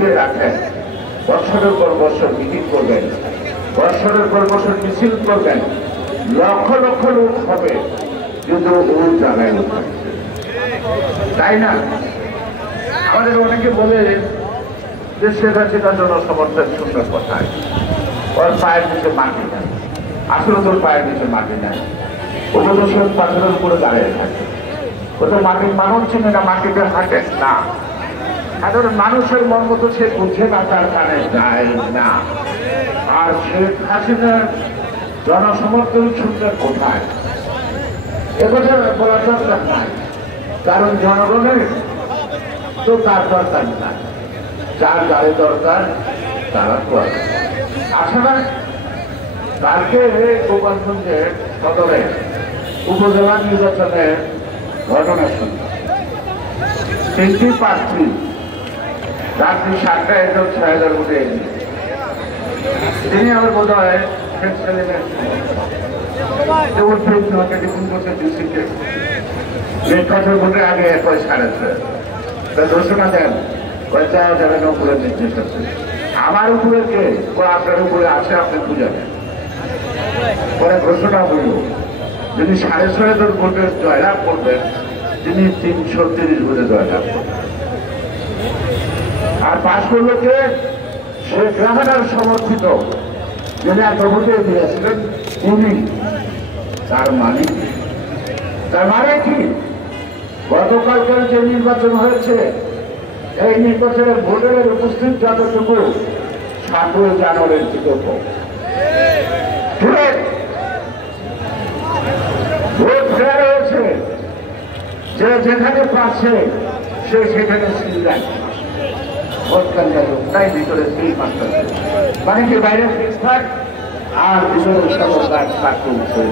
বসিয়ে রাখেন, বছরের পর বছর মিটিং করবেন, বছরের পর বছর মিছিল করবেন, লক্ষ লক্ষ লোক হবে, কিন্তু ওর জায়গায় লোক থাকছে, তাই না? আমাদের অনেকে বলে যে শেখ হাসিনার জন্য সমর্থন সুন্দর কথায়, ওর পায়ের নিচে মাটি নেয়। আসলে তোর পায়ের নিচে মাটি নেয়, ওটা তো সে পাথরের উপরে দাঁড়িয়ে থাকে। ও তো মাটির মানুষ চিনে না, মাটিতে হাঁটে না। সাধারণ মানুষের মন মতো সে বুঝে না, তার কানে যায় না। আর শেখ হাসিনার জনসমর্থন সুন্দর কোথায়, একথা বলার দরকার নাই, কারণ জনগণের তো তার দরকার নাই, যার যারে দরকার তারা তো আসলে। কালকে গোপালগঞ্জের সদরে উপজেলা নির্বাচনের ঘটনা শুনি, 3টি প্রার্থী রাত্রি 7টায় 6,000 ভোটে তিনি আমার বোধ হয় শেখ সেলিমের ভোটের আগে 6.5 ঘোষণা দেন, যাবেন উপরের নির্দেশ আছে। আমার উপরে কে আপনার উপরে আছে, আপনি বুঝাবেন। পরে ঘোষণা হইল যিনি 6.5 ভোটে জয়লাভ করবেন, তিনি 330 ভোটে জয়লাভ করবেন। আর পাশ করলো কে? শেখ হাসিনার সমর্থিত যিনি এত ভোটে দিয়েছিলেন তিনি। তার মানে কি? গতকালকার যে নির্বাচন হয়েছে, এই নির্বাচনের ভোটারের উপস্থিত যতটুকু 7 জানুয়ারির বিকল্প ভোট ফেরা রয়েছে, যে যেখানে পাচ্ছে সে সেখানে সিল রাখে, ভোট কেন্দ্রের তাই ভিতরে সিল মারতে, মানে কি বাইরে ফিক্সফাট আর ভিতরে সরকার থাকতে উঠেছে।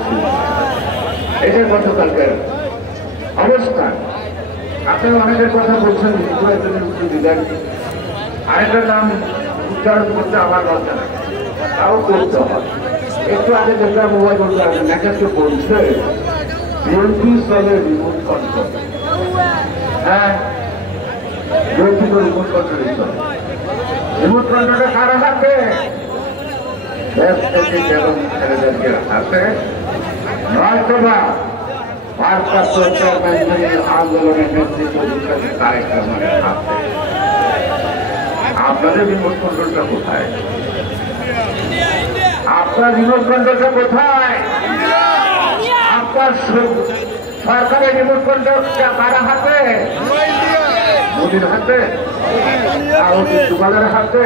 এটা গতকালকের অবস্থান। আপনারা অনেকের কথা বলছেন, উত্তর দিলেন, আরেকটার নাম উচ্চারণ করতে আমার লজ্জা লাগে, তাও করতে হয়। একটু আগে দেখলাম মোবাইল নেতাকে বলছে বিএনপি চলে রিমোট কন্ট্রোল। হ্যাঁ, বিএনপি তো রিমোট কন্ট্রোলই চলে। রিমোট কন্ট্রোলটা কারা হাতে? ছেলেদেরকে হাতে, নয়তোবা ভারপ্রাপ্ত চেয়ারম্যান আন্দোলনের নেতৃত্ব দিচ্ছেন তারেক রহমানের হাতে। আপনাদের রিমোট কন্ট্রোলটা কোথায়? আপনার রিমোট কন্ট্রোলটা কোথায়? আপনার সরকারের রিমোট কন্ট্রোল কারা হাতে? মোদির হাতে? আর দোকানের হাতে?